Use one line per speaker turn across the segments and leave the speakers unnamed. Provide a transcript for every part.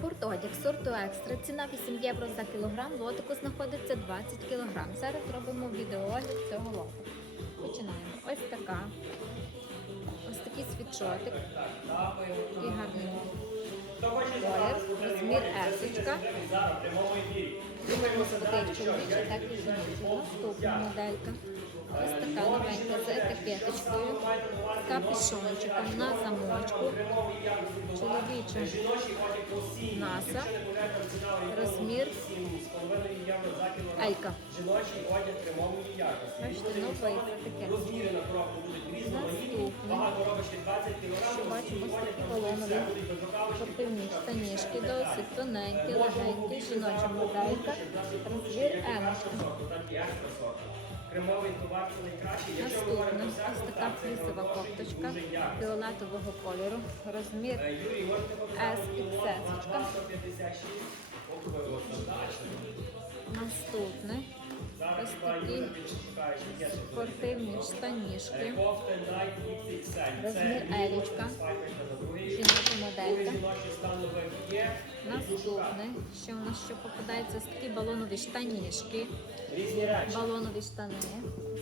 Спортодяг сорту екстра. Ціна 8 євро за кілограм. Лотику знаходиться 20 кілограм. Зараз робимо відеоогляд цього лоту. Починаємо. Ось така. Ось такий світшотик. І гарний колір. Розмір есочка. Як чоловічий, так і жіночий. Наступна моделька. Ось така новенька з етикеточкою, з капюшончиком на замочку. Чоловіча наса. Розмір Елька. Бачите, новий етикет. Наступний.
20 кг.
Що бачимо, ось такі балонові спортивні штанішки, досить тоненькі, легенькі, жіноча моделька, розмір емочка.
Так і. Кремовий товар це найкращий. Якщо ви
Наступна
говорите
ось така флісова кофточка фіолетового кольору, розмір
Е, Юрій, можете
S XS.
156.
Наступне ось такі спортивні штанішки,
Кофта Nike XXL.
Розмір елічка. Наступне, що у нас ще попадається, ось такі балонові штанішки, балонові штани.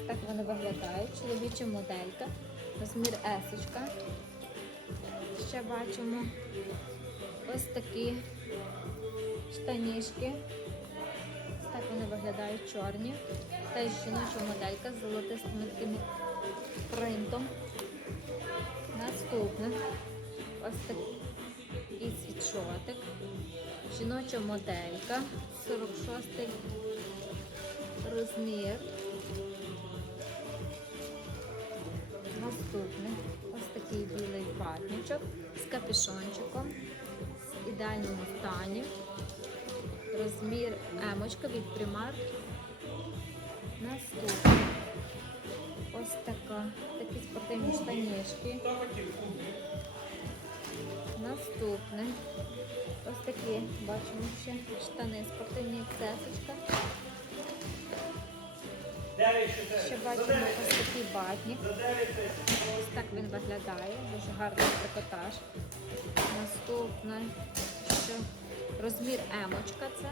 Так вони виглядають. Чоловіча моделька, розмір есочка. Ще бачимо ось такі штанішки. Так вони виглядають чорні. Теж жіноча моделька з золотистим таким принтом. Наступне ось такий світшотик. Жіноча моделька. 46 розмір. Наступний ось такий білий ватничок з капюшончиком в ідеальному стані. Розмір емочка від примар. Наступний ось така, такі спортивні штанішки. Наступне ось такі бачимо ще штани, спортивні цесочка. Ще бачимо ось такий батник.
За 9 тисяч.
Ось так він виглядає, дуже гарний трикотаж. Наступне, що розмір емочка це.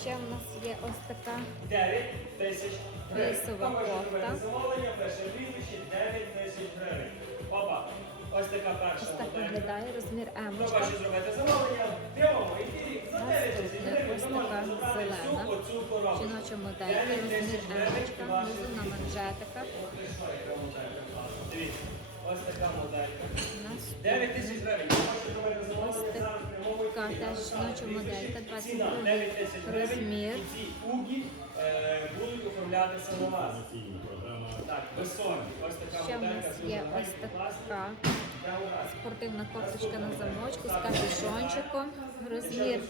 Ще в нас є ось така
9 тисяч
Рейсова кофта.
зробити Замовлення перше прізвище 9 тисяч гривень. Ось така перша
ось так виглядає розмір емочка.
хоче зробити замовлення в прямому ефірі за 9 тисяч гривень.
ось
ви можете
така
забрати всю
зелена.
оцю коробку.
Жіноча моделька, розмір внизу на манжетиках.
Дивіться. Ось така моделька. 9 тисяч гривень. Ви можете зробити
Ось
замовлення зараз в прямому ефірі.
така теж жіноча моделька, 22
9 тисяч гривень.
розмір.
І ці угі е, будуть оформлятися на вас. Так, високі. Ось така
Ще в нас є ось така спортивна кофточка на замочку з капюшончиком. Розмір.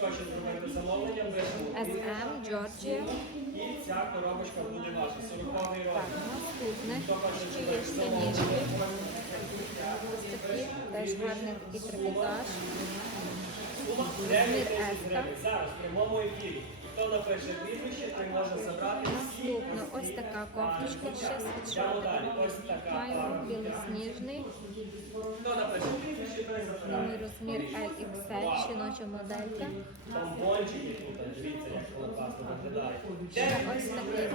SM Georgia.
І ця коробочка буде ваша. 40
Так, наступне ще є штанішки. Ось такі, теж гарний такий трикотаж. Розмір S.
Зараз в прямому ефірі. Хто напише прізвище, той може забрати всі.
Наступна ось така кофточка, ще
Йдемо далі. Ось така.
Маємо білосніжний.
Хто напише прізвище, той забирає.
Розмір LXL, жіноча моделька.
Бомбончики тут, дивіться, як воно класно виглядає.
Ще ось такий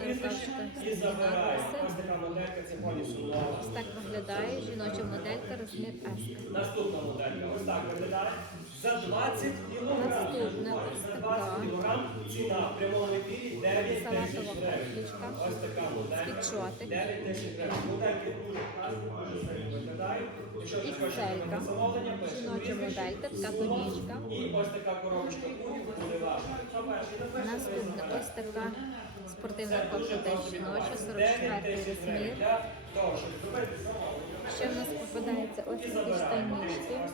прізвище і забирає. Ось така моделька, це повністю нова.
Ось так виглядає жіноча моделька, розмір S.
Наступна моделька, ось так виглядає. За 20 кілограм. За 20 кілограм ціна в прямому ефірі 9 тисяч гривень. Ось така моделька. 9 тисяч гривень. Модельки дуже класні, дуже сильно виглядають. Якщо хтось хоче
Ікселька.
замовлення,
Жіноча моделька, така тонічка.
І ось така коробочка буде
Наступна ось така спортивна кофта жіноча, 44 розмір. Ще в нас попадається ось такі
моделька.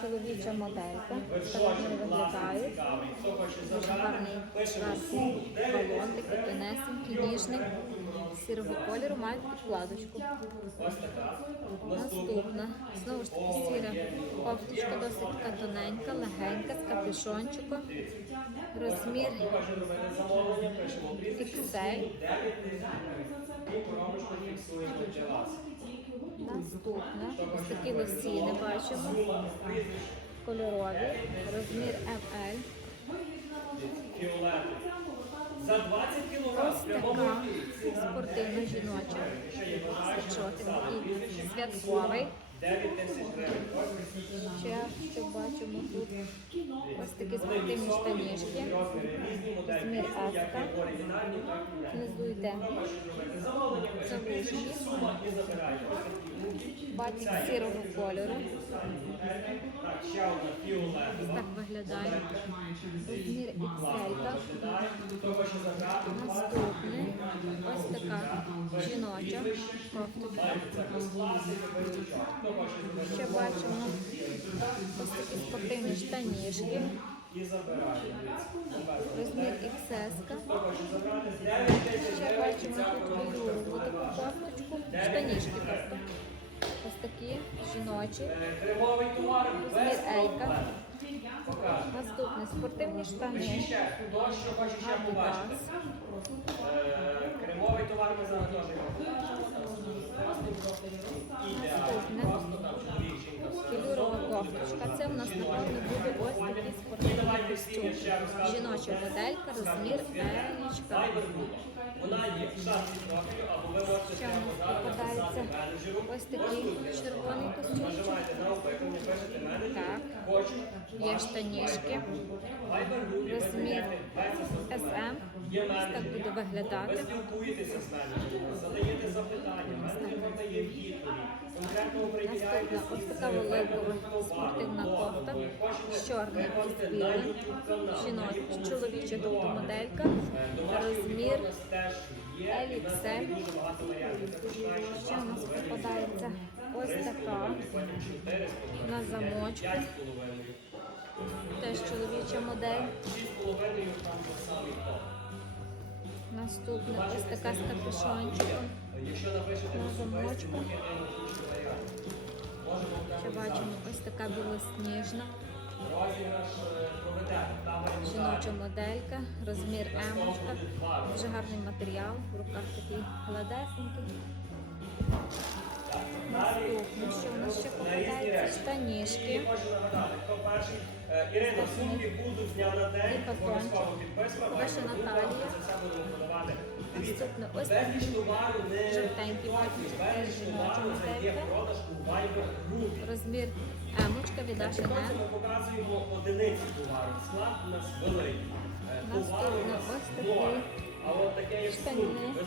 Чоловіча моделька. Так вони виглядають. Дуже гарний красний
суму 9
балон, такий тонесенький, ніжний, сірого кольору, має підкладочку. Наступна, знову ж таки сіра кофточка, досить така тоненька, легенька, з капюшончиком. Розмір. XL. Наступне. Ось такі лосіни бачимо. Кольорові. Розмір ML.
За 20 кілограм
спортивна жіноча. Світшотик такий святковий.
9 тисяч гривень.
Ще що бачимо тут ось такі спортивні штанішки.
Як
Аска. Внизу йде завушки. Батік сірого кольору. Ось так виглядає. Розмір
забрати,
Наступне ось така жіноча кофточка. Ще бачимо ось такі спортивні штанішки. Розмір XS.
Хто хоче забрати, 9 тисяч
Ще бачимо тут білу таку кофточку. Штанішки просто. Ось такі жіночі. Розмір Елька. Наступне спортивні штани.
Що хоче ще побачити. Кремовий товар ми зараз теж його покажемо.
Кофточка. Це в нас напевно буде ось такий спортивний костюм. Жіноча моделька, розмір елічка.
Ви
Ще у нас попадається ось такий червоний костюмчик. Так. Є штанішки. Розмір.
Є
Ось так буде
Ви спілкуєтеся з менеджером, задаєте запитання, вам дає відповідь.
Наступна ось така великова спортивна кофта з чорним і білим. Жіноча, чоловіча тобто моделька. Розмір LXL. Ще у нас попадається ось така на замочку. Теж чоловіча модель. Наступна ось така з капюшончиком. На замочку. Ще бачимо ось така білосніжна. Жіноча моделька, розмір емочка. Дуже гарний матеріал, в руках такий гладесенький. Наступне, що у нас ще попадається? Штанішки.
Ірина, сумки будуть дня на день. Обов'язково підписка.
Ваша Наталія. Наступне ось жовтенький
бачить,
батончик, теж жіноча
групі.
розмір емочка від H&M.
ми показуємо одиниці товару. Склад у нас великий. Е,
Наступне
нас
ось такі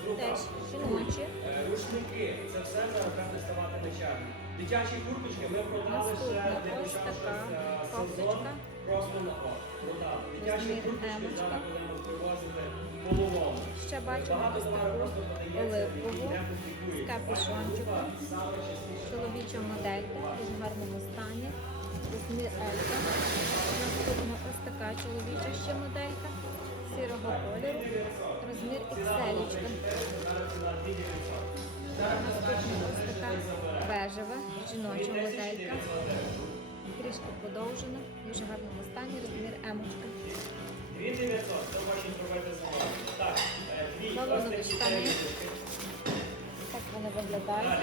рукав.
теж жіночі.
Рушники, це все треба ставати на. Дитячі курточки ми продали ще не
така
сезон. Просто на. Продали. Дитячі курточки зараз будемо привозити половину.
Ще бачимо ось таку оливкову з капюшончиком. Чоловіча моделька в гарному стані. Розмір Елька. Наступна ось така чоловіча ще моделька сірого кольору. Розмір XL. Наступна бежева жіноча моделька. Трішки подовжена, в дуже гарному стані, розмір емочка.
2900, це хоче зробити замовлення. Так, дві
Балонові штани. Так вони виглядають.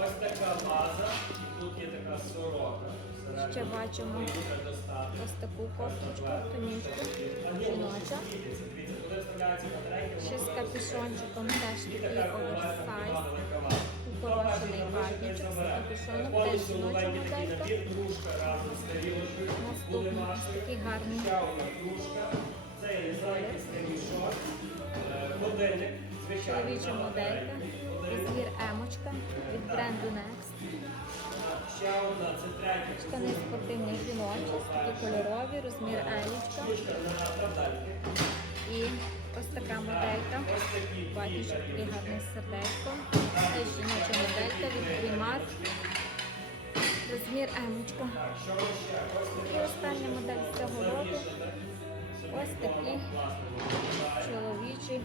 Ось, така база, тут є така сорока.
Ще бачимо ось таку кофточку, тонічку, жіноча. Ще з капюшончиком теж такий оверсайз. Укорочений батічок з капюшоном, теж жіноча моделька. Наступний ось такий гарний чоловіча моделька. Розмір емочка від бренду Next. Штани спортивні жіночі, такі кольорові, розмір елічка. І ось така моделька.
Дві
такий гарний з сердечком. Це жіноча моделька від Primark. Розмір емочка. І остання модель з цього року. Ось такі чоловічі